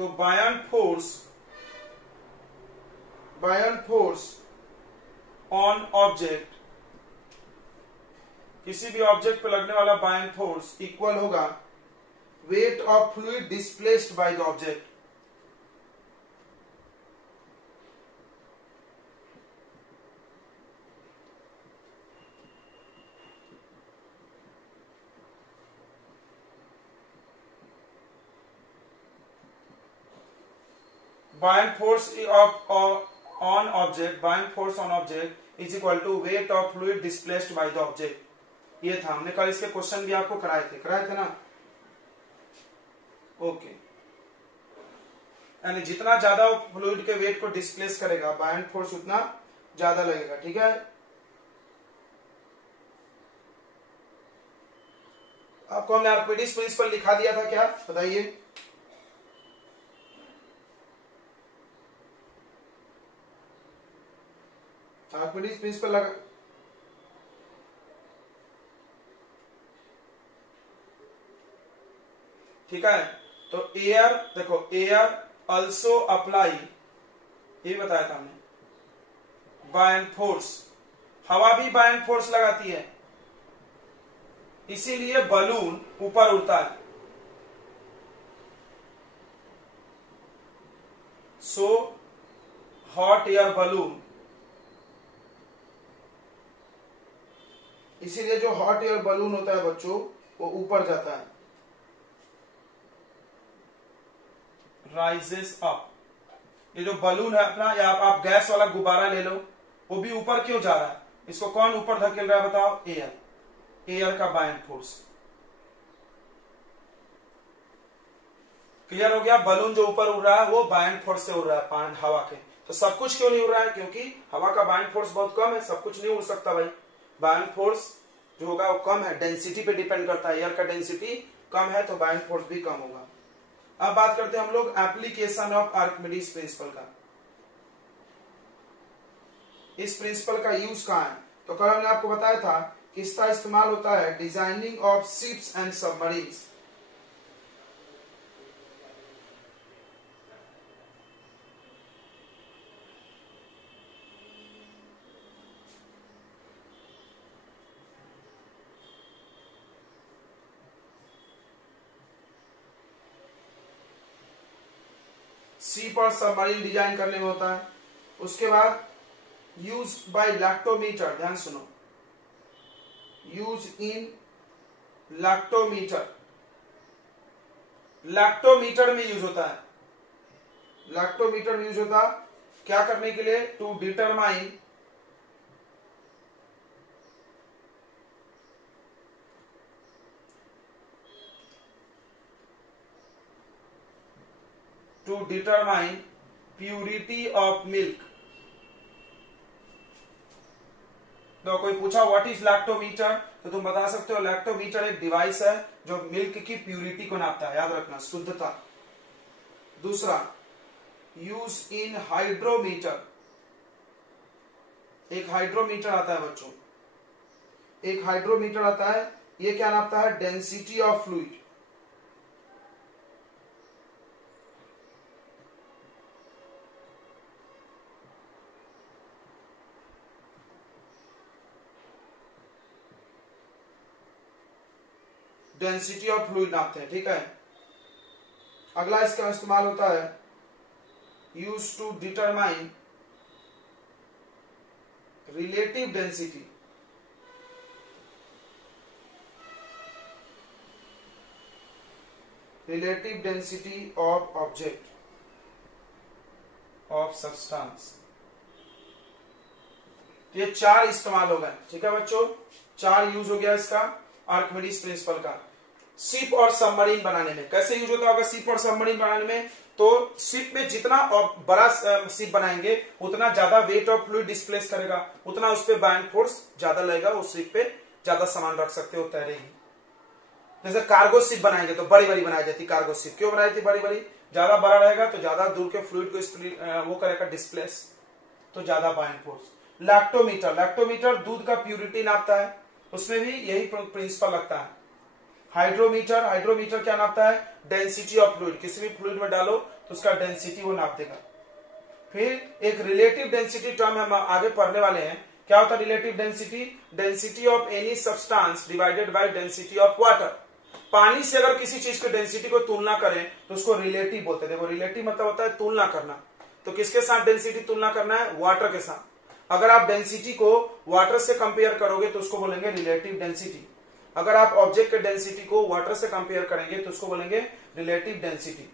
तो Bayern force on object, किसी भी ऑब्जेक्ट पे लगने वाला बायन फोर्स इक्वल होगा weight of fluid displaced by the object. Buoyant force on object is equal to weight of fluid displaced by the object. ये था, हमने कल इसके क्वेश्चन भी आपको कराए थे ना। ओके, यानी जितना ज्यादा फ्लूइड के वेट को डिस्प्लेस करेगा बायन फोर्स उतना ज्यादा लगेगा। ठीक है, आपको हमने आर्किमिडीज प्रिंसिपल लिखा दिया था क्या, बताइए। आर्किमिडीज प्रिंसिपल लगा, ठीक है। तो एयर, देखो एयर ऑल्सो अप्लाई, ये बताया था हमने, बायन फोर्स, हवा भी बायन फोर्स लगाती है, इसीलिए बलून ऊपर उड़ता है। सो हॉट एयर बलून, इसीलिए जो हॉट एयर बलून होता है बच्चों वो ऊपर जाता है, राइजेस अप। ये जो बलून है अपना, या आप गैस वाला गुब्बारा ले लो, वो भी ऊपर क्यों जा रहा है, इसको कौन ऊपर धकेल रहा है बताओ, एयर, एयर का बायन फोर्स। क्लियर हो गया, बलून जो ऊपर उड़ रहा है वो बायन फोर्स से उड़ रहा है, हवा के। तो सब कुछ क्यों नहीं उड़ रहा है, क्योंकि हवा का बायन फोर्स बहुत कम है, सब कुछ नहीं उड़ सकता भाई। बायन फोर्स जो होगा वो कम है, डेंसिटी पे डिपेंड करता है, एयर का डेंसिटी कम है तो बायन फोर्स भी कम होगा। अब बात करते हैं हम लोग एप्लीकेशन ऑफ आर्किमिडीज प्रिंसिपल का। इस प्रिंसिपल का यूज कहां है, तो कल हमने आपको बताया था कि इसका इस्तेमाल होता है designing of ships and submarines. Ship और सबमरीन डिजाइन करने में होता है। उसके बाद यूज बाय लैक्टोमीटर, ध्यान सुनो, यूज इन लैक्टोमीटर, लैक्टोमीटर में यूज होता है, लैक्टोमीटर में यूज होता क्या करने के लिए, to determine purity of milk. तो कोई पूछा व्हाट इज लैक्टोमीटर, तो तुम बता सकते हो लैक्टोमीटर एक डिवाइस है जो मिल्क की प्यूरिटी को नापता है, याद रखना, शुद्धता। दूसरा, यूज इन हाइड्रोमीटर, एक हाइड्रोमीटर आता है बच्चों, एक हाइड्रोमीटर आता है, ये क्या नापता है, density of fluid. Density of fluid नापते हैं, ठीक है। अगला इसका इस्तेमाल होता है use to determine relative density, relative density of object, of substance. ये चार इस्तेमाल हो गए, ठीक है बच्चों, चार यूज हो गया इसका आर्किमिडीज प्रिंसिपल का। शिप और सबमरीन बनाने में कैसे यूज होता होगा, शिप और सबमरीन बनाने में, तो शिप में जितना बड़ा शिप बनाएंगे उतना ज्यादा वेट ऑफ फ्लूइड डिस्प्लेस करेगा, उतना उस पर बायन फोर्स ज्यादा लगेगा, उस शिप पे ज्यादा सामान रख सकते हो, तैरेगी। जैसे कार्गो शिप बनाएंगे तो बड़ी बड़ी बनाई जाती, कार्गो शिप क्यों बनाई थी बड़ी बड़ी, ज्यादा बड़ा रहेगा तो ज्यादा दूर के फ्लूइड को वो करेगा डिस्प्लेस, तो ज्यादा बायन फोर्स। लैक्टोमीटर, लैक्टोमीटर दूध का प्यूरिटी नापता है, उसमें भी यही प्रिंसिपल लगता है, हाइड्रोमीटर, हाइड्रोमीटर क्या नापता है? Density of fluid. किसी भी फ्लूइड में डालो तो उसका डेंसिटी वो नाप देगा। फिर एक रिलेटिव डेंसिटी टर्म हम आगे पढ़ने वाले हैं। क्या होता है relative density? Density of any substance divided by density of water. पानी से अगर किसी चीज की डेंसिटी को तुलना करें तो उसको रिलेटिव बोलते हैं। देखो रिलेटिव मतलब होता है तुलना करना। तो किसके साथ डेंसिटी तुलना करना है? वाटर के साथ। अगर आप डेंसिटी को वाटर से कंपेयर करोगे तो उसको बोलेंगे रिलेटिव डेंसिटी। अगर आप ऑब्जेक्ट के डेंसिटी को वाटर से कंपेयर करेंगे तो उसको बोलेंगे रिलेटिव डेंसिटी।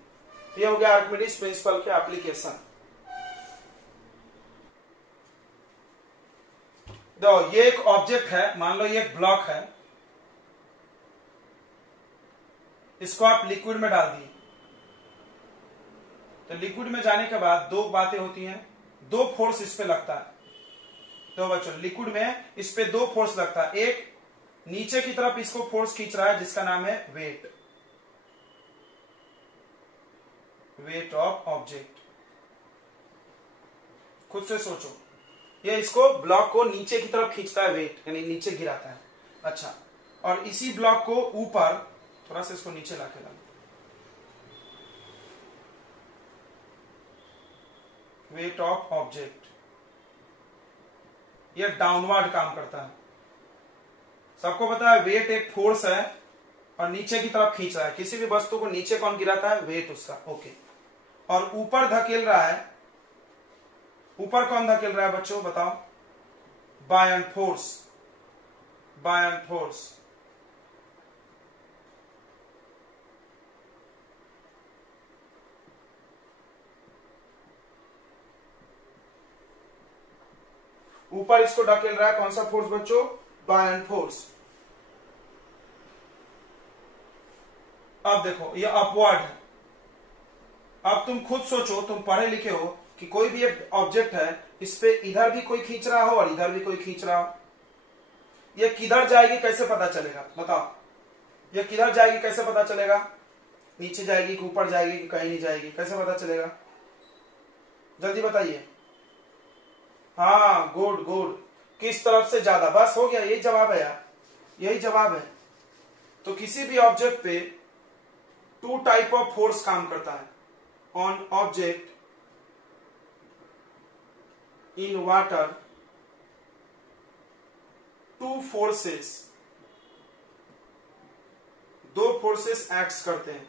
ये हो गया आर्किमिडीज प्रिंसिपल के एप्लीकेशन। देखो ये एक ऑब्जेक्ट है, मान लो ये एक ब्लॉक है, इसको आप लिक्विड में डाल दिए। तो लिक्विड में जाने के बाद दो बातें होती हैं, दो फोर्स इस पे लगता है। तो बच्चों लिक्विड में इस पे दो फोर्स लगता है। एक नीचे की तरफ इसको फोर्स खींच रहा है जिसका नाम है वेट, वेट ऑफ ऑब्जेक्ट। खुद से सोचो, ये इसको ब्लॉक को नीचे की तरफ खींचता है, वेट यानी नीचे गिराता है। अच्छा, और इसी ब्लॉक को ऊपर, थोड़ा सा इसको नीचे लाके डालो, वेट ऑफ ऑब्जेक्ट, ये डाउनवर्ड काम करता है। सबको पता है वेट एक फोर्स है और नीचे की तरफ खींच रहा है। किसी भी वस्तु को नीचे कौन गिराता है? वेट उसका। ओके, और ऊपर धकेल रहा है, ऊपर कौन धकेल रहा है बच्चों बताओ? Bayern force, Bayern force. ऊपर इसको ढकेल रहा है कौन सा फोर्स बच्चों? Bayern force. अब देखो ये अपवर्ड है। अब तुम खुद सोचो, तुम पढ़े लिखे हो कि कोई भी एक ऑब्जेक्ट है, इस पे इधर भी कोई खींच रहा हो और इधर भी कोई खींच रहा हो। ये किधर जाएगी कैसे पता चलेगा बताओ? ये किधर जाएगी कैसे पता चलेगा? नीचे जाएगी कि ऊपर जाएगी कि कहीं नहीं जाएगी, कैसे पता चलेगा? जल्दी बताइए। हाँ गुड गुड, किस तरफ से ज्यादा, बस हो गया, यही जवाब है यार, यही जवाब है। तो किसी भी ऑब्जेक्ट पे टू टाइप ऑफ फोर्स काम करता है on object in water. Two forces, दो फोर्सेस एक्ट करते हैं।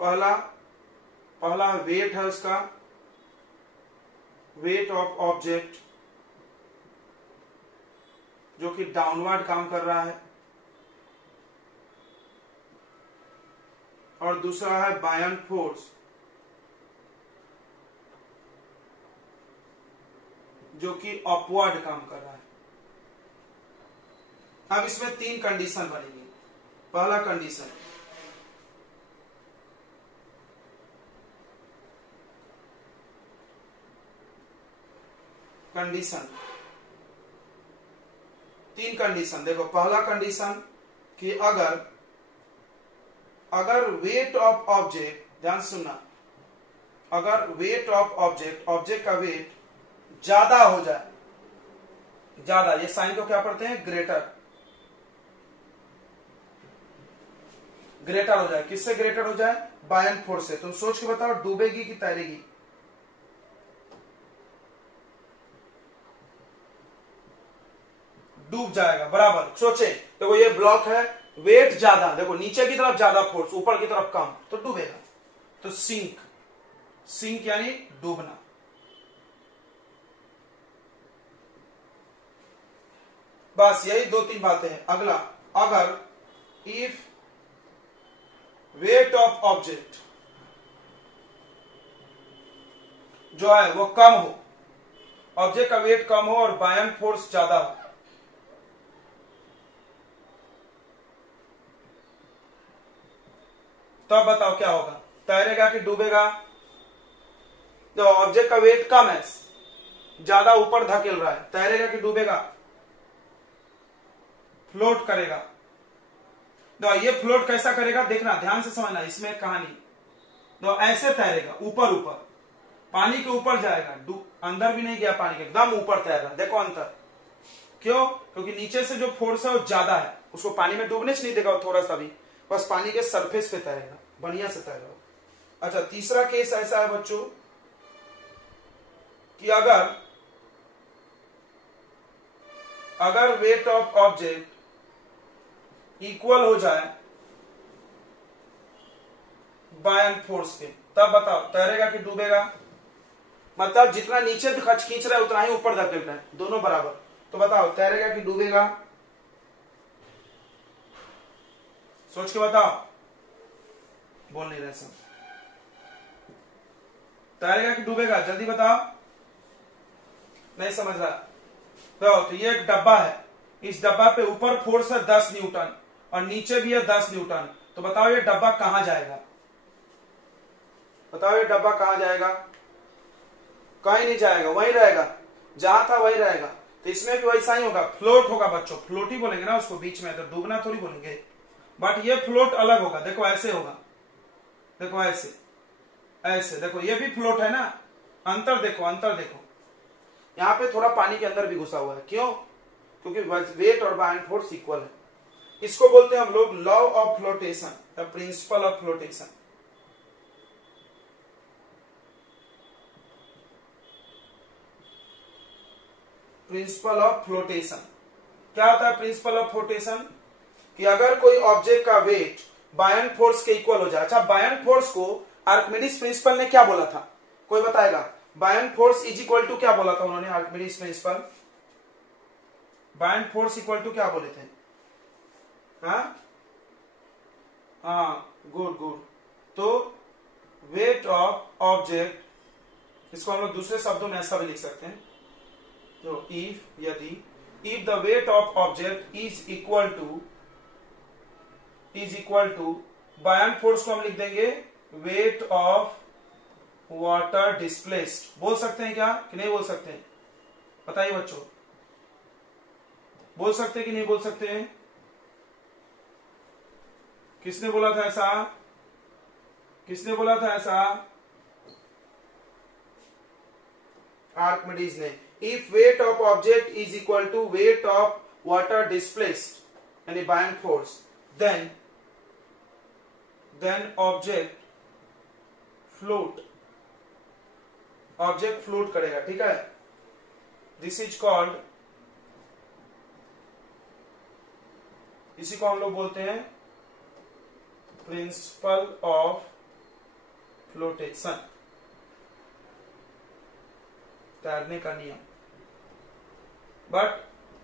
पहला वेट है उसका, वेट ऑफ ऑब्जेक्ट जो कि डाउनवर्ड काम कर रहा है, और दूसरा है बायन फोर्स जो कि अपवर्ड काम कर रहा है। अब इसमें तीन कंडीशन बनेगी। पहला कंडीशन, तीन कंडीशन देखो। पहला कंडीशन कि अगर वेट ऑफ ऑब्जेक्ट, ध्यान सुनना, अगर वेट ऑफ ऑब्जेक्ट का वेट ज्यादा हो जाए, ज्यादा, ये साइन को क्या पढ़ते हैं? ग्रेटर, ग्रेटर हो जाए। किससे ग्रेटर हो जाए? बायन फोर्स से। तुम सोच के बताओ, डूबेगी कि तैरेगी? डूब जाएगा, बराबर। सोचे देखो ये ब्लॉक है, वेट ज्यादा, देखो नीचे की तरफ ज्यादा फोर्स, ऊपर की तरफ कम, तो डूबेगा। तो सिंक, सिंक यानी डूबना। बस यही दो तीन बातें हैं। अगला, अगर इफ वेट ऑफ ऑब्जेक्ट जो है वो कम हो, ऑब्जेक्ट का वेट कम हो और बायन फोर्स ज्यादा हो, तो अब बताओ क्या होगा? तैरेगा कि डूबेगा? तो ऑब्जेक्ट का वेट कम है, ज्यादा ऊपर धकेल रहा है, तैरेगा कि डूबेगा? फ्लोट करेगा। तो ये फ्लोट कैसा करेगा देखना, ध्यान से समझना, इसमें एक कहानी। तो ऐसे तैरेगा, ऊपर ऊपर, पानी के ऊपर जाएगा, अंदर भी नहीं गया पानी के, एकदम ऊपर तैर रहा। देखो अंतर, क्यों? क्योंकि नीचे से जो फोर्स है वो ज्यादा है, उसको पानी में डूबने से नहीं देगा थोड़ा सा भी, बस पानी के सरफेस पे तैरेगा, बढ़िया से तैरेगा। अच्छा, तीसरा केस ऐसा है बच्चों कि अगर वेट ऑफ ऑब्जेक्ट इक्वल हो जाए बायन फोर्स के, तब बताओ तैरेगा कि डूबेगा? मतलब जितना नीचे खींच रहा है उतना ही ऊपर धकेल रहा है, दोनों बराबर, तो बताओ तैरेगा कि डूबेगा? सोच के बताओ, बोल नहीं रहे सब। तैरेगा कि डूबेगा, जल्दी बताओ। नहीं समझ रहा? तो ये एक डब्बा है, इस डब्बा पे ऊपर फोर्स है 10 न्यूटन और नीचे भी है 10 न्यूटन, तो बताओ ये डब्बा कहां जाएगा? बताओ ये डब्बा कहां जाएगा? कहीं नहीं जाएगा, वहीं रहेगा, जहां था वहीं रहेगा। तो इसमें भी वैसा ही होगा, फ्लोट होगा बच्चों, फ्लोट ही बोलेंगे ना उसको बीच में, तो डूबना थोड़ी बोलेंगे। बट ये फ्लोट अलग होगा, देखो ऐसे होगा, देखो ऐसे ऐसे, देखो ये भी फ्लोट है ना, अंतर देखो, अंतर देखो, यहां पे थोड़ा पानी के अंदर भी घुसा हुआ है, क्यों? क्योंकि वेट और बायन फोर्स इक्वल है। इसको बोलते हैं हम लोग law of flotation, the principle of flotation. Principle of flotation क्या होता है? प्रिंसिपल ऑफ फ्लोटेशन कि अगर कोई ऑब्जेक्ट का वेट बायन फोर्स के इक्वल हो जाए। अच्छा, बायन फोर्स को आर्किमिडीज प्रिंसिपल ने क्या बोला था, कोई बताएगा? Buoyant force is equal to क्या बोला था उन्होंने, Archimedes principle? Buoyant force equal to क्या बोले थे? हाँ, गुड गुड। तो वेट ऑफ ऑब्जेक्ट, इसको हम लोग दूसरे शब्दों में ऐसा भी लिख सकते हैं, तो यदि if the weight of object is equal to buoyant force को हम लिख देंगे वेट ऑफ वाटर डिस्प्लेस्ड। बोल सकते हैं क्या कि नहीं बोल सकते हैं? बताइए बच्चों, बोल सकते हैं कि नहीं बोल सकते हैं? किसने बोला था ऐसा? किसने बोला था ऐसा? आर्किमिडीज ने। If weight of object is equal to weight of water displaced यानी buoyant force, then object float करेगा, ठीक है? दिस इज कॉल्ड, इसी को हम लोग बोलते हैं प्रिंसिपल ऑफ फ्लोटेशन, तैरने का नियम। बट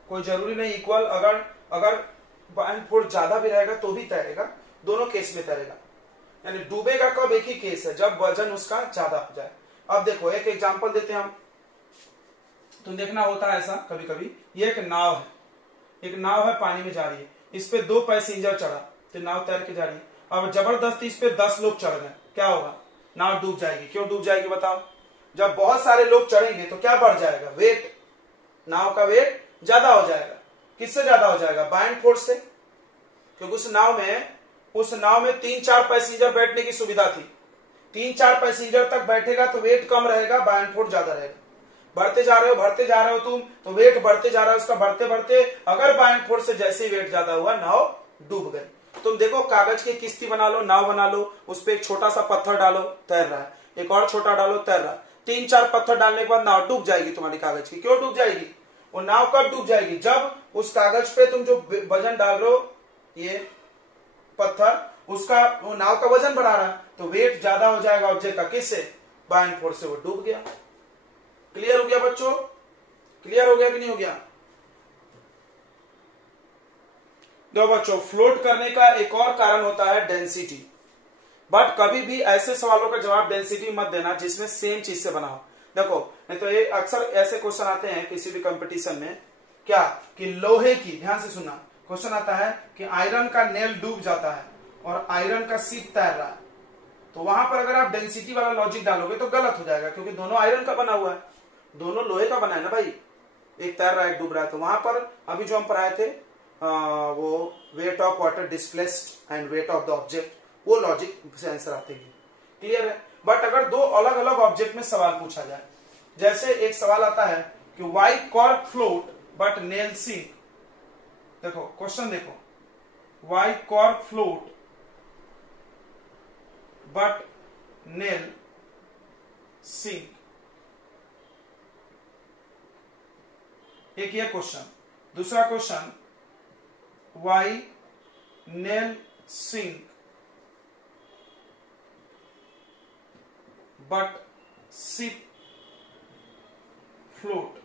कोई जरूरी नहीं इक्वल, अगर बायन फोर्स ज्यादा भी रहेगा तो भी तैरेगा, दोनों केस में तैरेगा। यानी डूबेगा कब? एक ही केस है, जब वजन उसका ज्यादा हो जाए। अब देखो एक एग्जांपल देते हैं हम, तुम देखना होता है ऐसा कभी कभी, ये एक नाव है, पानी में जा रही है, इस पे 2 पैसेंजर चढ़ा तो नाव तैर के जा रही है। अब जबरदस्ती इस पे 10 लोग चढ़ गए, क्या होगा? नाव डूब जाएगी। क्यों डूब जाएगी बताओ? जब बहुत सारे लोग चढ़ेंगे तो क्या बढ़ जाएगा? वेट, नाव का वेट ज्यादा हो जाएगा। किससे ज्यादा हो जाएगा? बायन फोर्स से, क्योंकि उस नाव में 3-4 पैसेंजर बैठने की सुविधा थी। 3-4 पैसेंजर तक बैठेगा तो वेट कम रहेगा, बायन फोर्स ज्यादा रहेगा। बढ़ते जा रहे हो तुम, तो वेट बढ़ते जा रहा है उसका, बढ़ते बढ़ते अगर बायन फोर्स से जैसे ही वेट ज्यादा हुआ, नाव डूब गई। तुम देखो कागज की किश्ती बना लो, नाव बना लो, उस पर एक छोटा सा पत्थर डालो, तैर रहा है, एक और छोटा डालो, तैर रहा है। 3-4 पत्थर डालने के बाद नाव डूब जाएगी तुम्हारी कागज की। क्यों डूब जाएगी? वो नाव कब डूब जाएगी? जब उस कागज पे तुम जो वजन डाल रहे हो, ये पत्थर, उसका वो नाव का वजन बढ़ा रहा है, तो वेट ज्यादा हो जाएगा ऑब्जेक्ट का, किससे? बायन फोर्स से, वो डूब गया। क्लियर हो गया बच्चों? क्लियर हो गया कि नहीं हो गया? दो बच्चों, फ्लोट करने का एक और कारण होता है डेंसिटी। बट कभी भी ऐसे सवालों का जवाब डेंसिटी मत देना जिसमें सेम चीज से बना हो। देखो नहीं तो ये अक्सर ऐसे क्वेश्चन आते हैं किसी भी कंपटीशन में, क्या कि लोहे की, ध्यान से सुनना, क्वेश्चन आता है कि आयरन का नेल डूब जाता है और आयरन का सीप तैर रहा है, तो वहां पर अगर आप डेंसिटी वाला लॉजिक डालोगे तो गलत हो जाएगा, क्योंकि दोनों आयरन का बना हुआ है, दोनों लोहे का बना है ना भाई, एक तैर रहा है एक डूब रहा है। तो वहां पर अभी जो हम पढ़ाए थे वो wait of water displaced and weight of the object, वो लॉजिक से आंसर आते हैं। क्लियर है? बट अगर दो अलग अलग ऑब्जेक्ट में सवाल पूछा जाए, जैसे एक सवाल आता है कि why cork float but nail sink, देखो क्वेश्चन देखो, why cork float but nail sink? एक ये क्वेश्चन। दूसरा question, why nail sink but ship float?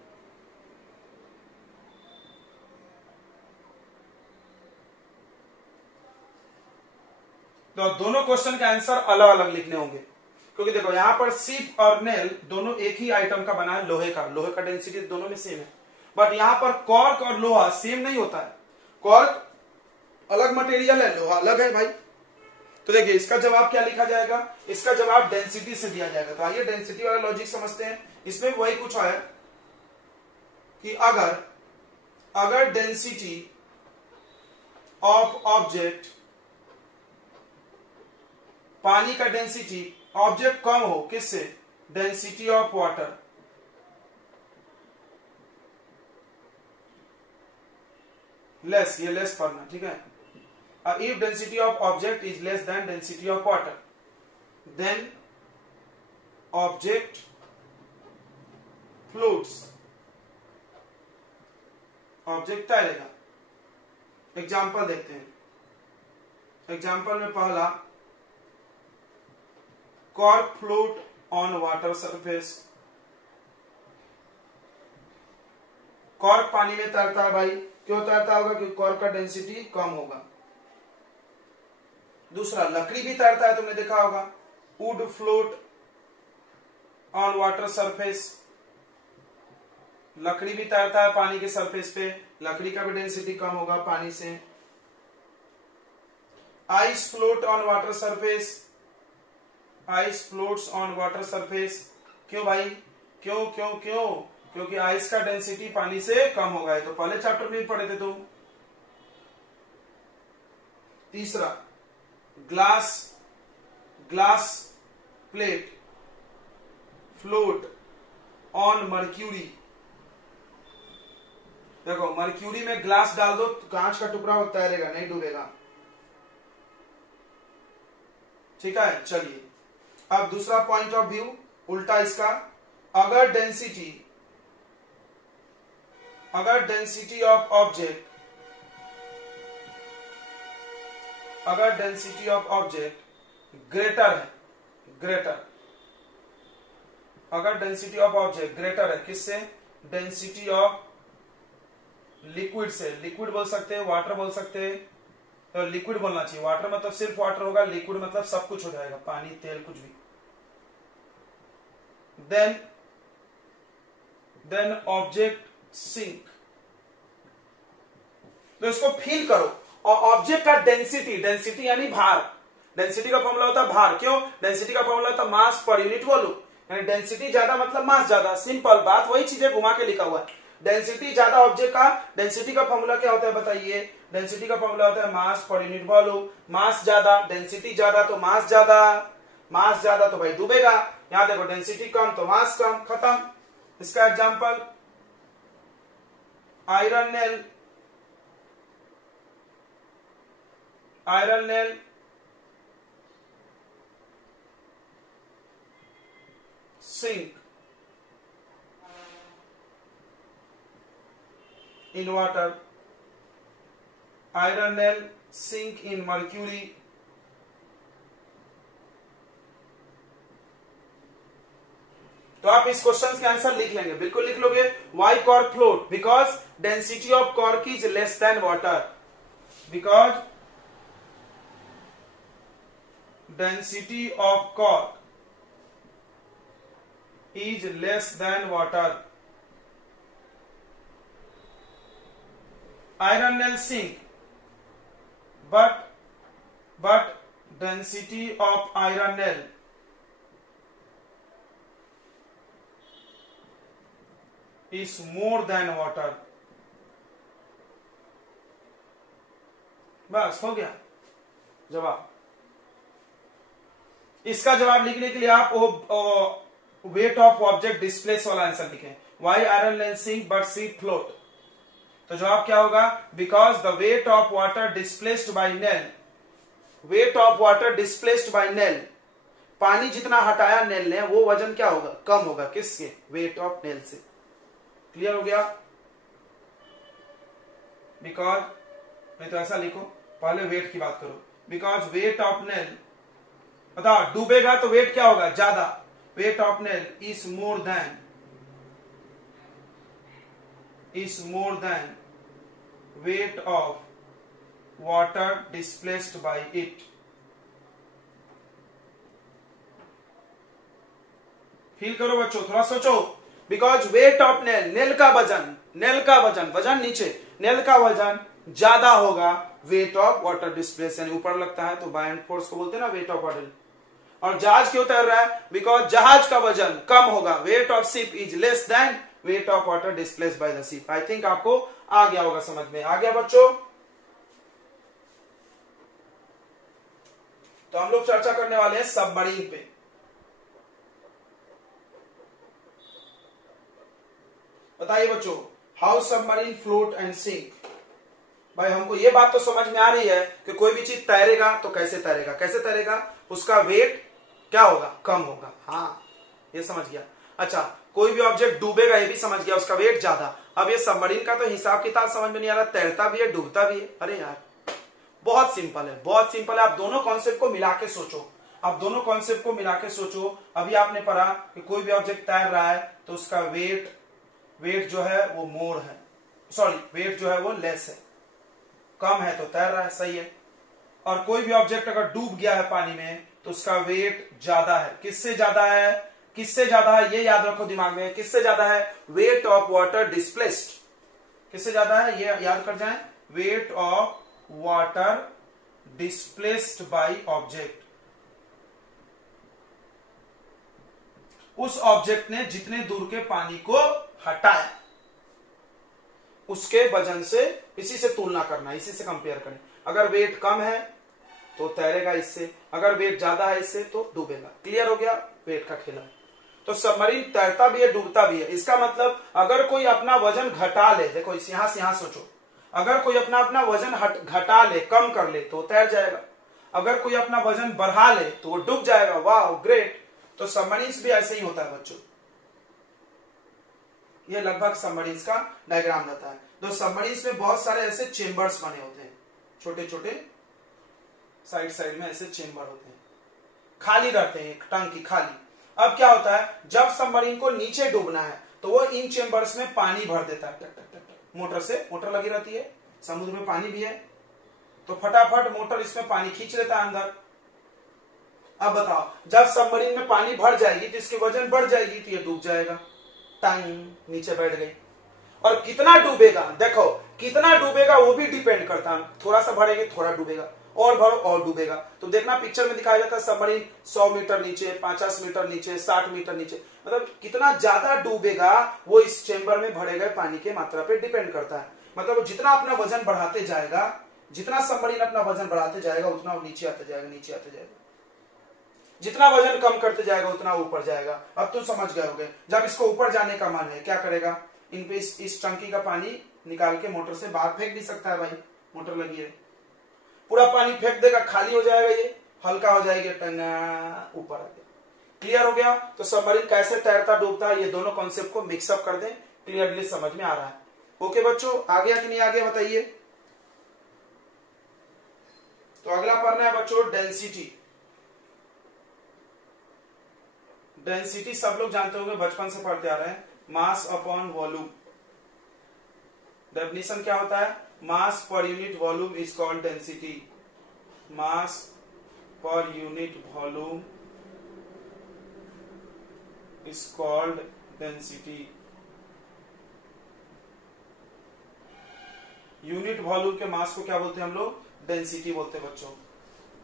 तो दोनों क्वेश्चन के आंसर अलग अलग लिखने होंगे, क्योंकि देखो यहां पर शिप और नेल दोनों एक ही आइटम का बना है, लोहे का डेंसिटी दोनों में सेम है। बट यहां पर कॉर्क और लोहा सेम नहीं होता है। कॉर्क अलग मटेरियल है, लोहा अलग है भाई। तो देखिए इसका जवाब क्या लिखा जाएगा, इसका जवाब डेंसिटी से दिया जाएगा। तो आइए डेंसिटी वाला लॉजिक समझते हैं। इसमें वही पूछा है कि अगर डेंसिटी ऑफ ऑब्जेक्ट, पानी का डेंसिटी ऑब्जेक्ट कम हो, किससे? डेंसिटी ऑफ वाटर, लेस, ये लेस पढ़ना, ठीक है। If density of object is less than density of water, then object floats, object तैरेगा। एग्जाम्पल देखते हैं। एग्जाम्पल में पहला, cork float on water surface. Cork पानी में तैरता है भाई, क्यों तैरता होगा? क्योंकि कॉर्क का डेंसिटी कम होगा। दूसरा, लकड़ी भी तैरता है, तुमने देखा होगा, would float on water surface. लकड़ी भी तैरता है पानी के सरफेस पे, लकड़ी का भी डेंसिटी कम होगा पानी से। Ice float on water surface, ice floats on water surface. क्यों भाई? क्यों क्यों क्यों? क्योंकि आइस का डेंसिटी पानी से कम होगा। तो पहले चैप्टर में भी पढ़े थे तुम। तीसरा, glass plate float on mercury. देखो मर्क्यूरी में ग्लास डाल दो, कांच का टुकड़ा तैरेगा, नहीं डूबेगा, ठीक है। चलिए अब दूसरा पॉइंट ऑफ व्यू उल्टा इसका। अगर डेंसिटी ऑफ ऑब्जेक्ट, अगर डेंसिटी ऑफ ऑब्जेक्ट ग्रेटर है, अगर डेंसिटी ऑफ ऑब्जेक्ट ग्रेटर है, किससे? डेंसिटी ऑफ लिक्विड से। लिक्विड बोल सकते हैं, वाटर बोल सकते हैं, तो लिक्विड बोलना चाहिए। वाटर मतलब सिर्फ वाटर होगा, लिक्विड मतलब सब कुछ हो जाएगा, पानी, तेल, कुछ भी। Then object sink. तो इसको फील करो। और ऑब्जेक्ट का डेंसिटी यानी भार। डेंसिटी का फॉर्मूला होता है भार। क्यों? डेंसिटी का फॉर्मूला होता है मास पर यूनिट वॉल्यूम। यानी डेंसिटी ज्यादा मतलब मास ज्यादा। सिंपल बात, वही चीजें घुमा के लिखा हुआ है। डेंसिटी ज्यादा ऑब्जेक्ट का, डेंसिटी का फॉर्मूला क्या होता है बताइए? डेंसिटी का फॉर्मूला होता है मास पर यूनिट वॉल्यूम। मास ज्यादा, डेंसिटी ज्यादा तो मास ज्यादा, मास ज्यादा तो भाई डूबेगा। यहां देखो डेंसिटी कम तो मास कम, खत्म। इसका example, iron nail sink in water, iron nail sink in mercury. तो आप इस क्वेश्चन के आंसर लिख लेंगे, बिल्कुल लिख लोगे। Why cork float? Because density of cork is less than water. Because density of cork is less than water. Iron nail sink, but density of iron nail is more than water. बस हो गया जवाब। इसका जवाब लिखने के लिए आप वेट ऑफ ऑब्जेक्ट डिस्प्लेस वाला आंसर लिखें। Why iron nail sink but ship float. तो जवाब क्या होगा? Because the weight of water displaced by nail, weight of water displaced by nail, पानी जितना हटाया नेल ने वो वजन क्या होगा? कम होगा। किसके? वेट ऑफ नेल से। क्लियर हो गया? बिकॉज, नहीं तो ऐसा लिखो, पहले वेट की बात करो। बिकॉज वेट ऑफ नेल, बताओ डूबेगा तो वेट क्या होगा? ज्यादा। Weight of nail is more than wait of water displaced bye it. Feel करो बच्चों, थोड़ा सोचो। Because weight of nail, nail का वजन, वजन नीचे, नेल का वजन ज्यादा होगा वेट ऑफ वाटर डिस्प्लेस, यानी ऊपर लगता है तो बायएंड फोर्स को बोलते हैं ना वेट ऑफ वाटर। और जहाज क्यों तैर रहा है? बिकॉज जहाज का वजन कम होगा, weight of ship is less then wait of water displace by the ship. I think आपको आ गया होगा समझ में। आ गया बच्चों? तो हम लोग चर्चा करने वाले हैं सबमरीन पे। बताइए बच्चों, how submarine float and sink. भाई हमको ये बात तो समझ में आ रही है कि कोई भी चीज तैरेगा तो कैसे तैरेगा? कैसे तैरेगा? उसका वेट क्या होगा? कम होगा। हाँ, ये समझ गया। अच्छा, कोई भी ऑब्जेक्ट डूबेगा ये भी समझ गया, उसका वेट ज्यादा। अब ये सबमरीन का तो हिसाब किताब समझ में नहीं आ रहा, तैरता भी है डूबता भी है। अरे यार बहुत सिंपल है, बहुत सिंपल है। आप दोनों कॉन्सेप्ट को मिला के सोचो, अभी आपने पढ़ा कि कोई भी ऑब्जेक्ट तैर रहा है तो उसका वेट जो है वो मोर है, सॉरी वेट जो है वो लेस है, कम है तो तैर रहा है, सही है। और कोई भी ऑब्जेक्ट अगर डूब गया है पानी में तो उसका वेट ज्यादा है। किससे ज्यादा है? ये याद रखो दिमाग में, किससे ज्यादा है? Wait of water displaced. किससे ज्यादा है ये याद कर जाएं, wait of water displaced by object. उस ऑब्जेक्ट ने जितने दूर के पानी को हटाया उसके वजन से, इसी से तुलना करना, इसी से कंपेयर करें। अगर वेट कम है तो तैरेगा इससे, अगर वेट ज्यादा है इससे तो डूबेगा। क्लियर हो गया? वेट का खेला। तो सबमरीन तैरता भी है डूबता भी है। इसका मतलब अगर कोई अपना वजन घटा ले, देखो इस यहां से यहां सोचो, अगर कोई अपना वजन घटा ले, कम कर ले तो तैर जाएगा, अगर कोई अपना वजन बढ़ा ले तो वो डूब जाएगा। वाह ग्रेट। तो सबमरीन भी ऐसे ही होता है बच्चों, ये लगभग सबमरीन का डायग्राम रहता है। तो सबमरीन में बहुत सारे ऐसे चेंबर्स बने होते हैं, छोटे छोटे साइड में ऐसे चेंबर होते हैं, खाली रहते हैं, टंकी खाली। अब क्या होता है, जब सबमरीन को नीचे डूबना है तो वो इन चेंबर्स में पानी भर देता है, टक टक टक, मोटर से, मोटर लगी रहती है, समुद्र में पानी भी है तो फटाफट मोटर इसमें पानी खींच लेता है अंदर। अब बताओ, जब सबमरीन में पानी भर जाएगी तो इसकी वजन बढ़ जाएगी तो ये डूब जाएगा, टांग नीचे बैठ गई। और कितना डूबेगा, देखो कितना डूबेगा वो भी डिपेंड करता है, थोड़ा सा भरेंगे थोड़ा डूबेगा, और भरो और डूबेगा। तो देखना पिक्चर में दिखाया जाता है सबमरीन 100 मीटर नीचे, 50 मीटर नीचे, 60 मीटर नीचे, मतलब कितना ज्यादा डूबेगा वो इस चेंबर में भरे गए पानी के मात्रा पे डिपेंड करता है। मतलब जितना अपना वजन बढ़ाते जाएगा, जितना सबमरीन अपना वजन बढ़ाते जाएगा उतना वो नीचे आते जाएगा, नीचे आते जाएगा, जितना वजन कम करते जाएगा उतना ऊपर जाएगा। अब तुम समझ गए होगे, जब इसको ऊपर जाने का मन है क्या करेगा, इन पे इस टंकी का पानी निकाल के मोटर से बाहर फेंक भी सकता है, भाई मोटर लगी है, पूरा पानी फेंक देगा, खाली हो जाएगा, ये हल्का हो जाएगा, टंगा ऊपर आ गया। क्लियर हो गया? तो सबमरीन कैसे तैरता डूबता है, ये दोनों कॉन्सेप्ट को मिक्सअप कर दें, क्लियरली समझ में आ रहा है। ओके बच्चों, आ गया कि नहीं आ गया बताइए। तो अगला पढ़ना है बच्चों डेंसिटी। डेंसिटी सब लोग जानते होंगे, बचपन से पढ़ते आ रहे हैं, मास अपॉन वॉल्यूम। डेफिनेशन क्या होता है, mass per unit volume is called density. Mass per unit volume is called density. Unit volume के मास को क्या बोलते हैं हम लोग, डेंसिटी बोलते हैं बच्चों।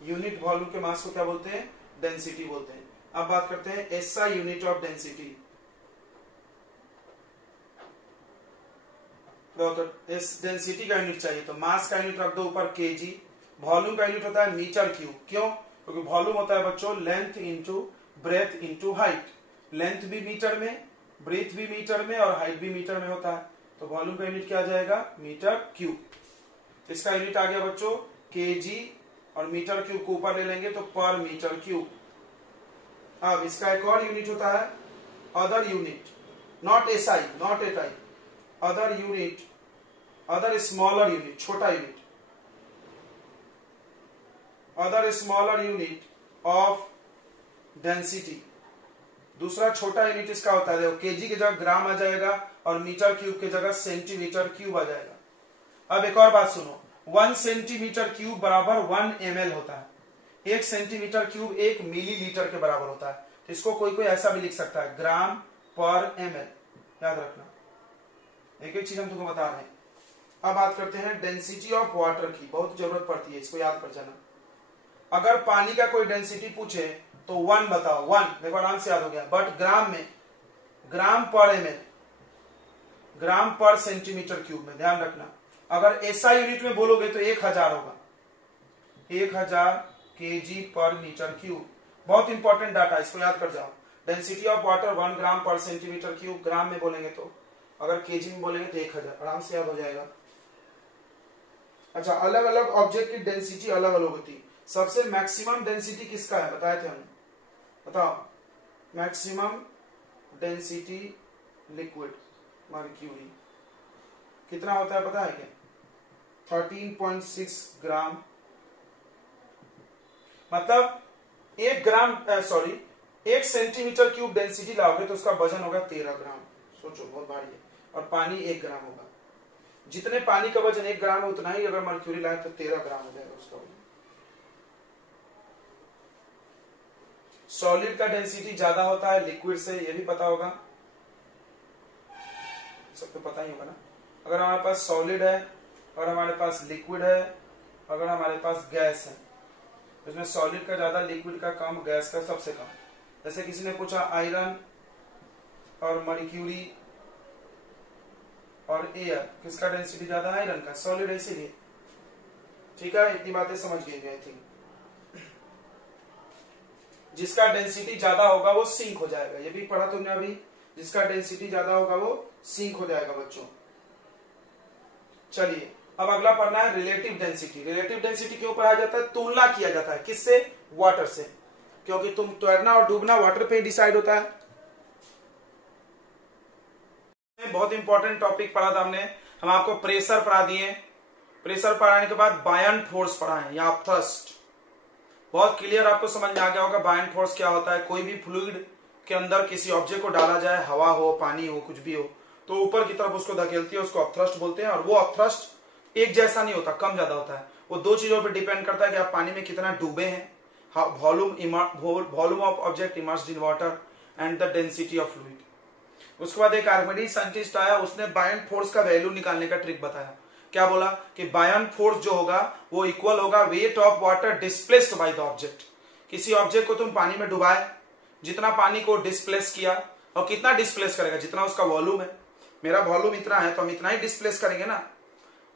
यूनिट वॉल्यूम के मास को क्या बोलते हैं, डेंसिटी बोलते हैं। अब बात करते हैं एसआई यूनिट ऑफ डेंसिटी। तो इस डेंसिटी का यूनिट चाहिए तो मास का यूनिट रख दो ऊपर केजी, वॉल्यूम का यूनिट होता है मीटर क्यूब। क्यों? क्योंकि वॉल्यूम होता है बच्चों length into breadth into height. Length भी मीटर में, ब्रेथ भी मीटर में और हाइट भी मीटर में होता है। तो वॉल्यूम का यूनिट क्या आ जाएगा, मीटर क्यूब। इसका यूनिट आ गया बच्चों केजी, और मीटर क्यूब को ऊपर ले लेंगे तो पर मीटर क्यूब। अब इसका एक और यूनिट होता है other unit, not SI, not SI, other unit, other smaller unit, छोटा unit, other smaller unit of density. दूसरा छोटा यूनिट इसका होता है, देखो केजी की जगह ग्राम आ जाएगा और मीटर क्यूब की जगह सेंटीमीटर क्यूब आ जाएगा। अब एक और बात सुनो, 1 सेंटीमीटर क्यूब बराबर 1 ml होता है। 1 सेंटीमीटर क्यूब 1 मिलीलीटर के बराबर होता है। तो इसको कोई कोई ऐसा भी लिख सकता है, ग्राम पर ml, याद रखना। एक एक चीज हम तुमको बता रहे हैं। अब बात करते हैं डेंसिटी ऑफ वाटर की, बहुत जरूरत पड़ती है, इसको याद कर जाना। अगर पानी का कोई डेंसिटी पूछे तो 1 बताओ, 1 देखो आराम से याद हो गया। बट ग्राम में, ग्राम पर ml, ग्राम पर सेंटीमीटर क्यूब में ध्यान रखना। अगर ऐसा यूनिट में बोलोगे तो 1000 होगा, 1000 केजी पर मीटर क्यूब। बहुत इंपॉर्टेंट डाटा, इसको याद कर जाओ। डेंसिटी ऑफ वाटर 1 ग्राम पर सेंटीमीटर क्यूब, ग्राम में बोलेंगे तो, अगर केजी में बोलेंगे तो 1000, आराम से याद हो जाएगा। अच्छा, अलग अलग ऑब्जेक्ट की डेंसिटी अलग अलग होती है। सबसे मैक्सिमम डेंसिटी किसका है बताए थे हम, बताओ। मैक्सिमम डेंसिटी लिक्विड मर्क्यूरी कितना होता है पता है क्या, 13.6 ग्राम। मतलब 1 ग्राम, सॉरी 1 सेंटीमीटर क्यूब डेंसिटी लाओगे तो उसका वजन होगा 13 ग्राम। सोचो बहुत भारी है। और पानी 1 ग्राम होगा। जितने पानी का वजन 1 ग्राम है उतना ही अगर मर्क्यूरी लाए तो 13 ग्राम हो जाएगा उसका वजन। सॉलिड का डेंसिटी ज्यादा होता है लिक्विड से, ये भी पता होगा, सबको पता ही होगा ना। अगर हमारे पास सॉलिड है, अगर हमारे पास लिक्विड है, अगर हमारे पास गैस है, इसमें सॉलिड का ज्यादा, लिक्विड का कम, गैस का सबसे कम। जैसे किसी ने पूछा आयरन और मर्क्यूरी और एयर, किसका डेंसिटी ज्यादा, आयरन का, सॉलिड है इसीलिए। ठीक है, इतनी बातें समझ गए आई थिंक। जिसका डेंसिटी ज्यादा होगा वो सिंक हो जाएगा, ये भी पढ़ा तुमने अभी। जिसका डेंसिटी ज्यादा होगा वो सिंक हो जाएगा बच्चों। चलिए अब अगला पढ़ना है रिलेटिव डेंसिटी। रिलेटिव डेंसिटी क्यों पढ़ा जाता है, तुलना किया जाता है किससे, वाटर से, क्योंकि तुम तैरना और डूबना वाटर पे डिसाइड होता है। बहुत इंपॉर्टेंट टॉपिक पढ़ा था हमने, हम आपको प्रेशर पढ़ा दिए। प्रेशर पढ़ाने के बाद बायन फोर्स पढ़ाएं या थ्रस्ट। बहुत क्लियर आपको समझ में आ गया होगा बायन फोर्स क्या होता है। कोई भी फ्लूइड के अंदर किसी ऑब्जेक्ट को डाला जाए, हवा हो, पानी हो, कुछ भी हो, तो ऊपर की तरफ उसको धकेलती है, उसको अपथ्रस्ट बोलते हैं। और वो अपथ्रस्ट एक जैसा नहीं होता, कम ज्यादा होता है। वो 2 चीजों पर डिपेंड करता है कि आप पानी में कितना डूबे हैं, volume of object immersed in water and the density of fluid. उसके बाद एक आर्किमिडीज साइंटिस्ट आया, उसने बायन फोर्स का वैल्यू निकालने का ट्रिक बताया। क्या बोला कि बायन फोर्स जो होगा वो इक्वल होगा weight of water displaced by the object. किसी ऑब्जेक्ट को तुम पानी में डुबाए, जितना पानी को डिस्प्लेस किया, और कितना डिस्प्लेस करेगा, जितना उसका वॉल्यूम है। मेरा वॉल्यूम इतना है तो हम इतना ही डिस्प्लेस करेंगे ना।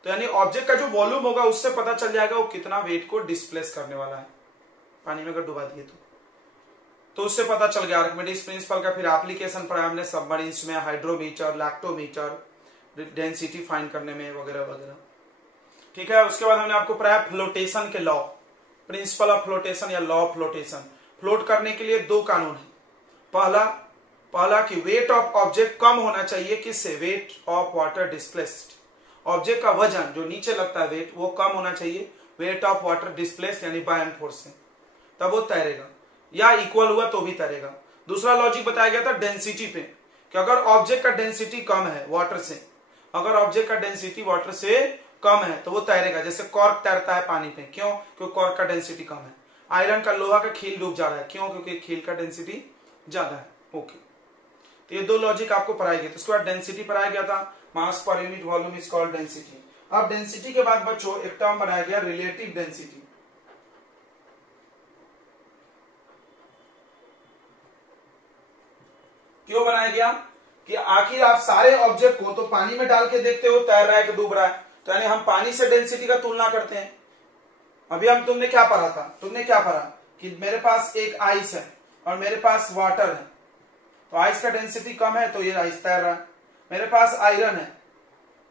तो यानी ऑब्जेक्ट का जो वॉल्यूम होगा उससे पता चल जाएगा वो कितना वेट को डिस्प्लेस करने वाला है पानी में अगर डुबा दिए तो उससे पता चल गया। आर्किमिडीज प्रिंसिपल का फिर एप्लीकेशन पढ़ा हमने सबमरीन्स में, हाइड्रोमीटर, लैक्टोमीटर, डेंसिटी फाइंड करने में वगैरह वगैरह। ठीक है, उसके बाद हमने आपको पढ़ाया फ्लोटेशन के लॉ, प्रिंसिपल ऑफ फ्लोटेशन या लॉ ऑफ फ्लोटेशन। फ्लोट करने के लिए 2 कानून है। पहला कि वेट ऑफ ऑब्जेक्ट कम होना चाहिए, किससे, wait of water displaced. Object का वजन जो नीचे लगता है वेट, वो कम होना चाहिए वेट ऑफ वाटर डिस्प्लेस्ड यानी बायन फोर्स से, तब वो तैरेगा, या इक्वल हुआ तो भी तैरेगा। दूसरा लॉजिक बताया गया था डेंसिटी पे, कि अगर ऑब्जेक्ट का डेंसिटी कम है वाटर से, अगर ऑब्जेक्ट का डेंसिटी वाटर से कम है तो वो तैरेगा। जैसे कॉर्क तैरता है पानी पे, क्यों, क्योंकि कॉर्क का डेंसिटी कम है। आयरन का, लोहा का खील डूब जा रहा है, क्यों, क्योंकि खील का डेंसिटी ज्यादा है। ओके, तो ये 2 लॉजिक आपको पढ़ाई गई। तो उसके बाद डेंसिटी पढ़ाया गया था, mass per unit volume is called density. अब डेंसिटी के बाद बच्चों एक टर्म बनाया गया रिलेटिव डेंसिटी। क्यों बनाया गया कि आखिर आप सारे ऑब्जेक्ट को तो पानी में डाल के देखते हो तैर रहा है कि डूब रहा है, तो यानी हम पानी से डेंसिटी का तुलना करते हैं। अभी हम तुमने क्या पढ़ा था, तुमने क्या पढ़ा कि मेरे पास एक आइस है और मेरे पास वाटर है, तो आइस का डेंसिटी कम है तो ये आइस तैर रहा है। मेरे पास आयरन है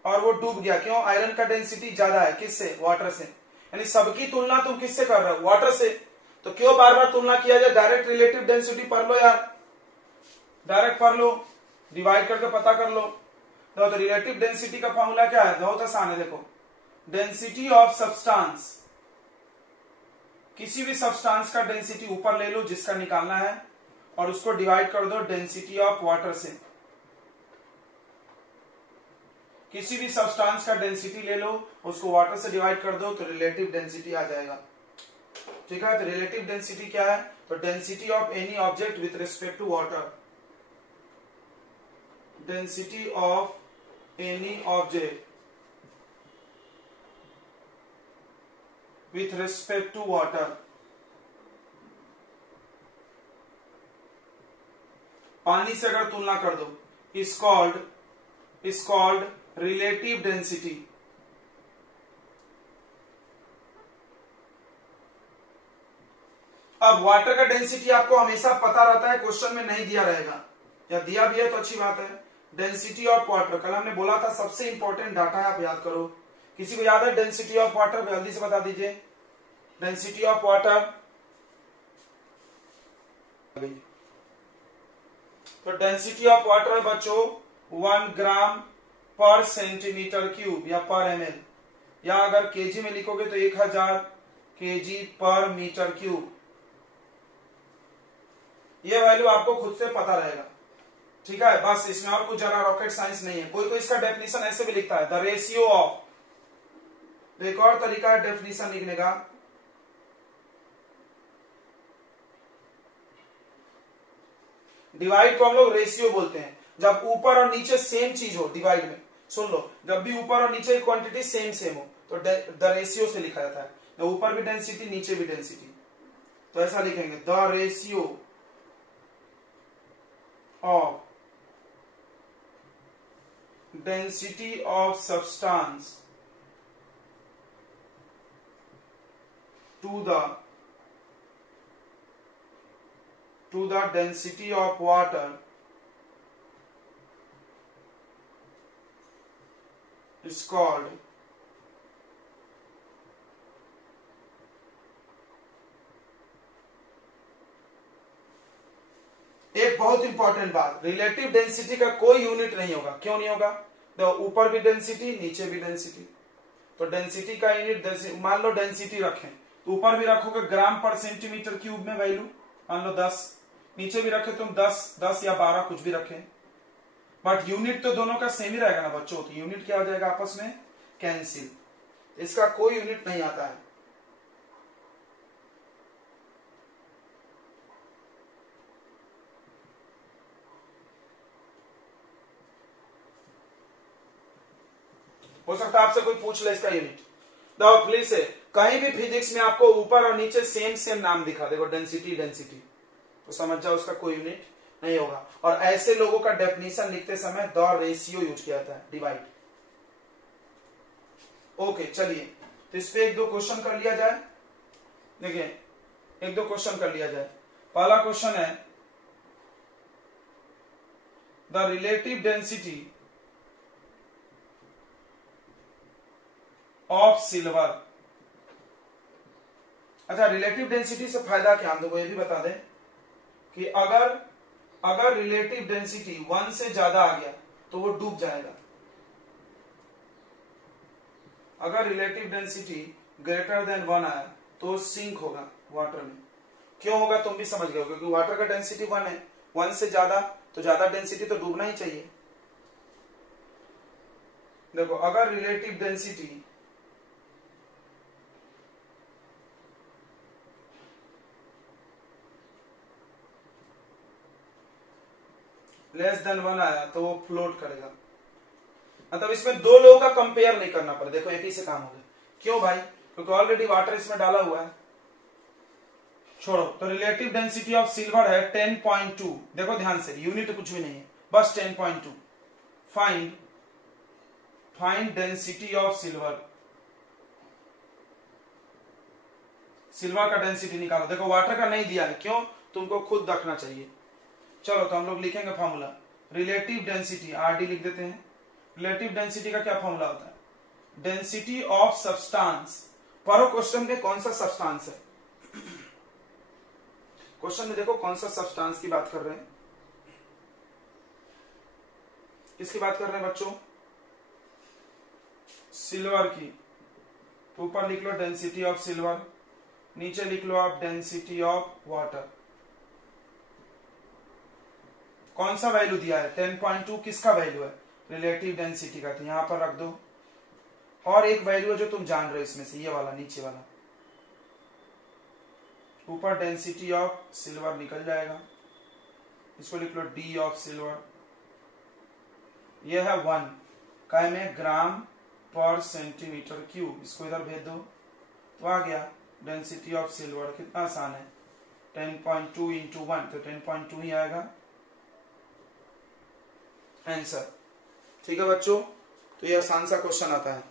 और वो डूब गया, क्यों? आयरन का डेंसिटी ज्यादा है, किससे? वाटर से। यानी सबकी तुलना तुम किससे कर रहे हो? वाटर से। तो क्यों बार बार तुलना किया जाए? डायरेक्ट रिलेटिव डेंसिटी पढ़ लो यार, डायरेक्ट पढ़ लो, डिवाइड करके पता कर लो। तो रिलेटिव डेंसिटी का फॉर्मूला क्या है? बहुत आसान है, देखो, डेंसिटी ऑफ सब्सटेंस, किसी भी सब्सटेंस का डेंसिटी ऊपर ले लो जिसका निकालना है, और उसको डिवाइड कर दो डेंसिटी ऑफ वाटर से। किसी भी सब्सटेंस का डेंसिटी ले लो, उसको वाटर से डिवाइड कर दो, तो रिलेटिव डेंसिटी आ जाएगा। ठीक है, तो रिलेटिव डेंसिटी क्या है? तो density of any object with respect to water, density of any object with respect to water, पानी से अगर तुलना कर दो, is called relative density। अब वाटर का डेंसिटी आपको हमेशा पता रहता है, क्वेश्चन में नहीं दिया रहेगा, या दिया भी है तो अच्छी बात है। डेंसिटी ऑफ वाटर, कल हमने बोला था सबसे इंपॉर्टेंट डाटा है, आप याद करो। किसी को याद है डेंसिटी ऑफ वाटर? जल्दी से बता दीजिए। डेंसिटी ऑफ वाटर, तो डेंसिटी ऑफ वाटर है बच्चों 1 ग्राम पर सेंटीमीटर क्यूब या पर ml, या अगर केजी में लिखोगे तो 1000 केजी पर मीटर क्यूब। ये वैल्यू आपको खुद से पता रहेगा, ठीक है? बस इसमें और कुछ जरा रॉकेट साइंस नहीं है। कोई कोई इसका डेफिनेशन ऐसे भी लिखता है, द रेशियो ऑफ, एक और तरीका है डेफिनेशन लिखने का, डिवाइड को हम लोग रेशियो बोलते हैं। जब ऊपर और नीचे सेम चीज हो डिवाइड में, सुन लो, जब भी ऊपर और नीचे की क्वांटिटी सेम हो तो द रेशियो से लिखा जाता है। ऊपर भी डेंसिटी नीचे भी डेंसिटी, तो ऐसा लिखेंगे, the ratio of density of substance to the density of water is called एक बहुत इंपॉर्टेंट बात, रिलेटिव डेंसिटी का कोई यूनिट नहीं होगा। क्यों नहीं होगा? तो ऊपर भी डेंसिटी नीचे भी डेंसिटी, तो डेंसिटी का यूनिट, मान लो डेंसिटी रखें तो ऊपर भी रखोगे ग्राम पर सेंटीमीटर क्यूब में वैल्यू, मान लो 10, नीचे भी रखे तुम 10 या 12 कुछ भी रखें, बट यूनिट तो दोनों का सेम ही रहेगा ना बच्चों। तो यूनिट क्या हो जाएगा? आपस में कैंसिल, इसका कोई यूनिट नहीं आता है। हो सकता है आपसे कोई पूछ ले इसका यूनिट, तो प्लीज से कहीं भी फिजिक्स में आपको ऊपर और नीचे सेम नाम दिखा, देखो डेंसिटी, तो समझ जाओ उसका कोई यूनिट नहीं होगा। और ऐसे लोगों का डेफिनेशन लिखते समय द रेशियो यूज किया जाता है, डिवाइड। ओके, चलिए, तो इस पे एक दो क्वेश्चन कर लिया जाए। देखिए, एक दो क्वेश्चन कर लिया जाए। पहला क्वेश्चन है, the relative density of silver. अच्छा, रिलेटिव डेंसिटी से फायदा क्या, हम तो ये भी बता दें कि अगर रिलेटिव डेंसिटी 1 से ज्यादा आ गया तो वो डूब जाएगा। अगर रिलेटिव डेंसिटी ग्रेटर देन 1 आया तो सिंक होगा वाटर में। क्यों होगा तुम भी समझ गए, क्योंकि वाटर का डेंसिटी 1 है, 1 से ज्यादा तो ज्यादा डेंसिटी तो डूबना ही चाहिए। देखो, अगर रिलेटिव डेंसिटी लेस देन 1 आया तो वो फ्लोट करेगा। मतलब इसमें दो लोगों का कंपेयर नहीं करना पड़े, देखो एक ही से काम हो गया। क्यों भाई? क्योंकि ऑलरेडी वाटर इसमें डाला हुआ है। छोड़ो, तो रिलेटिव डेंसिटी ऑफ सिल्वर है 10.2। देखो ध्यान से, यूनिट कुछ भी नहीं है, बस 10.2। Find density of silver, silver का डेंसिटी निकालो। देखो वाटर का नहीं दिया है, क्यों? तुमको खुद रखना चाहिए। चलो, तो हम लोग लिखेंगे फॉर्मूला, रिलेटिव डेंसिटी, आरडी लिख देते हैं, रिलेटिव डेंसिटी का क्या फॉर्मूला होता है? Density of substance. पढ़ो क्वेश्चन में कौन सा सब्सटेंस है। क्वेश्चन में देखो कौन सा सब्सटेंस की बात कर रहे हैं, किसकी बात कर रहे हैं बच्चों? सिल्वर की। तो ऊपर लिख लो डेंसिटी ऑफ सिल्वर, नीचे लिख लो आप डेंसिटी ऑफ वाटर। कौन सा वैल्यू दिया है? 10.2 किसका वैल्यू है? रिलेटिव डेंसिटी का। तो यहां पर रख दो। और एक वैल्यू है जो तुम जान रहे हो इसमें से, ये वाला नीचे वाला, ऊपर डेंसिटी ऑफ सिल्वर निकल जाएगा, इसको लिख लो डी ऑफ सिल्वर। यह है 1 काय में ग्राम पर सेंटीमीटर क्यूब। इसको इधर भेज दो तो आ गया डेंसिटी ऑफ सिल्वर। कितना आसान है, 10.2 इंटू 1, तो 10.2 ही आएगा आंसर। ठीक है बच्चों, तो ये आसान सा क्वेश्चन आता है।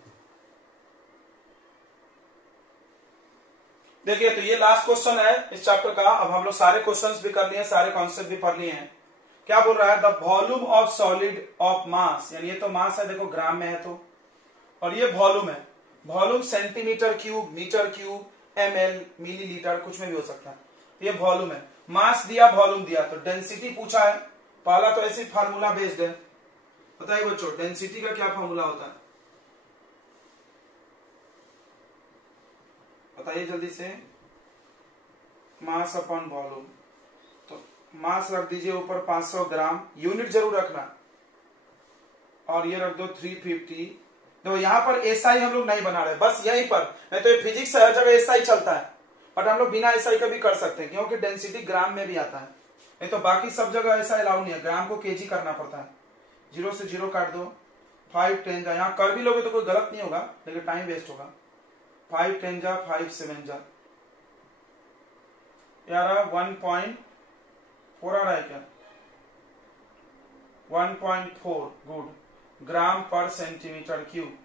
देखिए तो ये लास्ट क्वेश्चन है इस चैप्टर का। अब हम लोग सारे क्वेश्चंस भी कर लिए, सारे कॉन्सेप्ट भी पढ़ लिए हैं। क्या बोल रहा है? The volume of solid of mass, यानी ये तो मास है, देखो ग्राम में है तो, और ये वॉल्यूम है। Volume centimetre cube, metre cube, ml, millilitre, कुछ में भी हो सकता है। ये वॉल्यूम है। मास दिया, वॉल्यूम दिया, तो डेंसिटी पूछा है। पहला तो ऐसे फार्मूला भेज दे। बताइए बच्चों डेंसिटी का क्या फार्मूला होता है? बताइए जल्दी से। Mass upon volume. तो मास रख दीजिए ऊपर 500 ग्राम, यूनिट जरूर रखना, और ये रख दो 350। तो यहां पर एसआई हम लोग नहीं बना रहे, बस यहीं पर, नहीं तो फिजिक्स हर जगह एसआई चलता है, बट हम लोग बिना एसआई का भी कर सकते हैं क्योंकि डेंसिटी ग्राम में भी आता है। नहीं तो बाकी सब जगह ऐसा अलाउ नहीं है, ग्राम को केजी करना पड़ता है। 0 से 0 काट दो, 5 10 जा, यहाँ कर भी लोगे तो कोई गलत नहीं होगा लेकिन टाइम वेस्ट होगा। 5 10 जा, 5 7 जा, यार 1.4 आ रहा है क्या? 1.4, गुड, ग्राम पर सेंटीमीटर क्यूब।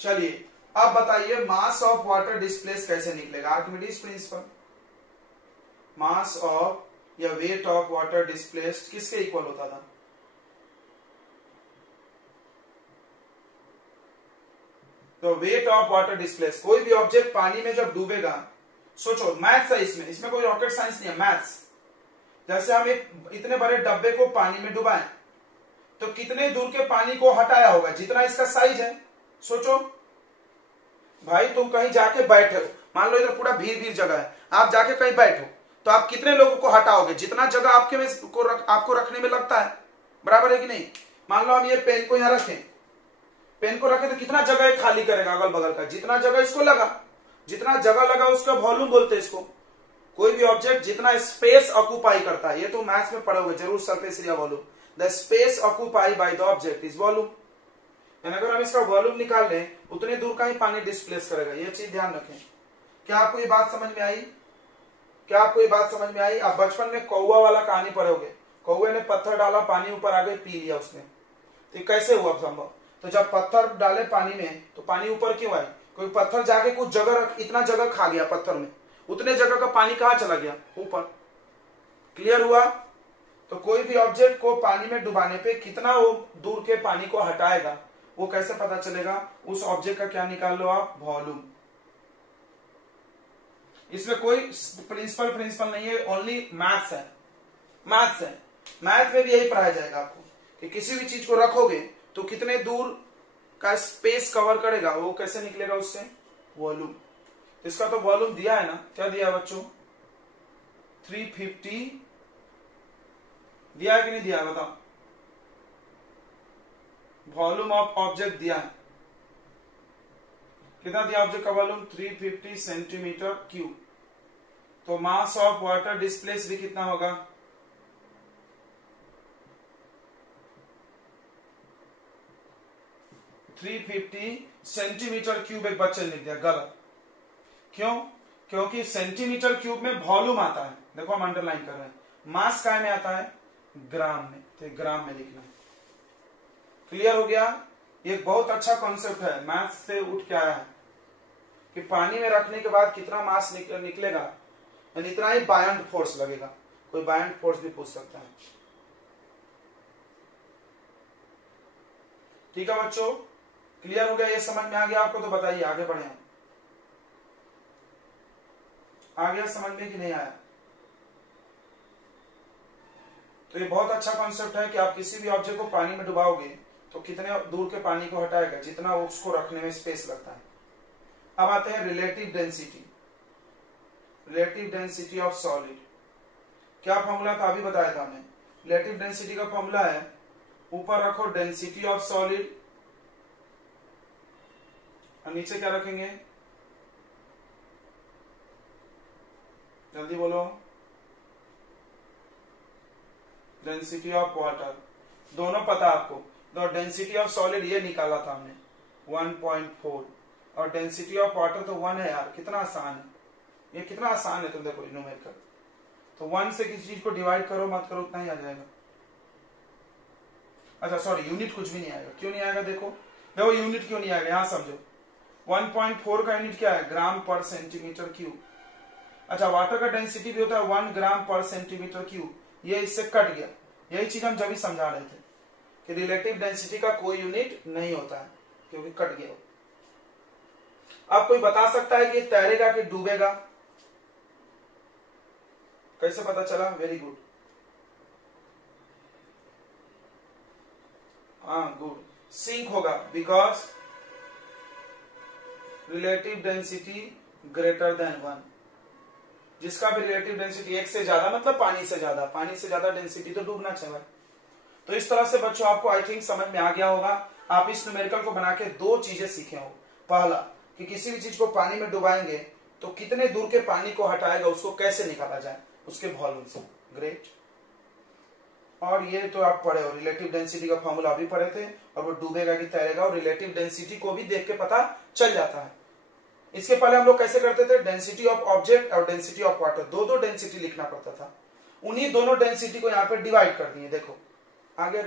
चलिए अब बताइए मास ऑफ वाटर डिस्प्लेस कैसे निकलेगा? Archimedes principal. मास ऑफ या वेट ऑफ वाटर डिस्प्लेस्ड किसके इक्वल होता था? तो वेट ऑफ वाटर डिस्प्लेस, कोई भी ऑब्जेक्ट पानी में जब डूबेगा, सोचो मैथ्स है इसमें कोई रॉकेट साइंस नहीं है, मैथ्स। जैसे हम एक इतने बड़े डब्बे को पानी में डुबाएं तो कितने दूर के पानी को हटाया होगा? जितना इसका साइज है। सोचो भाई, तुम कहीं जाके बैठे हो, मान लो इधर पूरा भीड़ जगह है, आप जाके कहीं बैठो तो आप कितने लोगों को हटाओगे? जितना जगह आपके में आपको रखने में लगता है, बराबर है कि नहीं? मान लो हम ये पेन को यहां रखें, पेन को रखें तो कितना जगह खाली करेगा अगल बगल का? जितना जगह इसको लगा, जितना जगह लगा उसका वॉल्यूम बोलते हैं इसको। कोई भी ऑब्जेक्ट जितना स्पेस ऑक्यूपाई करता है, ये तो मैथ्स में पढ़ोगे जरूर, surface area volume. The space occupy bye the object is volume. अगर हम इसका वॉल्यूम निकाल लें उतने दूर का ही पानी डिस्प्लेस करेगा, ये चीज ध्यान रखें। क्या आपको ये बात समझ में आई? क्या आपको ये बात समझ में आई? आप बचपन में कौवा वाला कहानी पढ़ोगे, कौवे ने पत्थर डाला, पानी ऊपर आ गए, पी लिया उसने, तो कैसे हुआ संभव? तो जब पत्थर डाले पानी में तो पानी ऊपर क्यों आई? कोई पत्थर जाके कुछ जगह, इतना जगह खा गया पत्थर में, उतने जगह का पानी कहां चला गया? ऊपर। क्लियर हुआ? तो कोई भी ऑब्जेक्ट को पानी में डुबाने पे कितना वो दूर के पानी को हटाएगा वो कैसे पता चलेगा? उस ऑब्जेक्ट का क्या निकाल लो आप? वॉल्यूम। इसमें कोई प्रिंसिपल नहीं है, ओनली मैथ्स है। मैथ्स है, मैथ में भी यही पढ़ाया जाएगा आपको कि किसी भी चीज को रखोगे तो कितने दूर का स्पेस कवर करेगा, वो कैसे निकलेगा उससे? वॉल्यूम। इसका तो वॉल्यूम दिया है ना, क्या दिया है बच्चों? 350 दिया है कि नहीं दिया है? बताओ। वॉल्यूम ऑफ ऑब्जेक्ट दिया है, कितना दिया ऑब्जेक्ट का वॉल्यूम? 350 centimetre cube. तो मास ऑफ वाटर डिस्प्लेस भी कितना होगा? 350 सेंटीमीटर क्यूब। एक बच्चे ने लिख दिया, गलत। क्यों? क्योंकि सेंटीमीटर क्यूब में वॉल्यूम आता है, देखो हम अंडरलाइन कर रहे हैं। मास काय में आता है? ग्राम में, तो ग्राम में लिखना है। क्लियर हो गया? ये बहुत अच्छा कॉन्सेप्ट है, मैथ्स से उठ के आया है कि पानी में रखने के बाद कितना मास निकलेगा, यानी इतना ही बायंड फोर्स लगेगा। कोई बायंड फोर्स भी पूछ सकता है। ठीक है बच्चों, क्लियर हो गया? ये समझ में आ गया आपको? तो बताइए आगे बढ़े हम। आ गया समझ में कि नहीं आया? तो ये बहुत अच्छा कॉन्सेप्ट है कि आप किसी भी ऑब्जेक्ट को पानी में डुबाओगे तो कितने दूर के पानी को हटाएगा, जितना उसको रखने में स्पेस लगता है। अब आते हैं relative density. Relative density of solid, क्या फॉर्मूला था? अभी बताया था हमने। रिलेटिव डेंसिटी का फॉर्मूला है, ऊपर रखो डेंसिटी ऑफ सॉलिड और नीचे क्या रखेंगे? जल्दी बोलो। Density of water. दोनों पता आपको। तो डेंसिटी ऑफ सॉलिड ये निकाला था हमने 1.4 और डेंसिटी ऑफ वाटर तो 1 है यार। कितना आसान है ये, कितना आसान है। तुम देखो न्यूमेरिकल, तो 1 से किसी चीज को डिवाइड करो मत करो उतना ही आ जाएगा। अच्छा सॉरी, यूनिट कुछ भी नहीं आएगा। क्यों नहीं आएगा? देखो यूनिट क्यों नहीं आएगा, यहां समझो। 1.4 का यूनिट क्या है? ग्राम पर सेंटीमीटर क्यूब। अच्छा, वाटर का डेंसिटी भी होता है 1 ग्राम पर सेंटीमीटर क्यूब। ये इससे कट गया। यही चीज हम जब भी समझा रहे थे कि रिलेटिव डेंसिटी का कोई यूनिट नहीं होता है, क्योंकि कट गया। अब कोई बता सकता है कि ये तैरेगा कि डूबेगा? कैसे पता चला? वेरी गुड, हाँ गुड। सिंक होगा because relative density greater than 1। जिसका भी रिलेटिव डेंसिटी 1 से ज्यादा, मतलब पानी से ज्यादा, पानी से ज्यादा डेंसिटी तो डूबना चाहिए। तो इस तरह से बच्चों आपको आई थिंक समझ में आ गया होगा। आप इस न्यूमेरिकल को बना के 2 चीजें सीखे हो। पहला कि किसी भी चीज को पानी में डुबाएंगे तो कितने दूर के पानी को हटाएगा, उसको कैसे निकाला जाए, उसके वॉल्यूम से। ग्रेट। और ये तो आप पढ़े हो, रिलेटिव डेंसिटी का फॉर्मूला अभी पढ़े थे, और वो डूबेगा कि तैरेगा, और रिलेटिव डेंसिटी को भी देख के पता चल जाता है। इसके पहले हम लोग कैसे करते थे? डेंसिटी ऑफ ऑब्जेक्ट और डेंसिटी ऑफ वाटर, दो डेंसिटी लिखना पड़ता था। उन्हीं दोनों डेंसिटी को यहाँ पे डिवाइड कर दिए। देखो आगे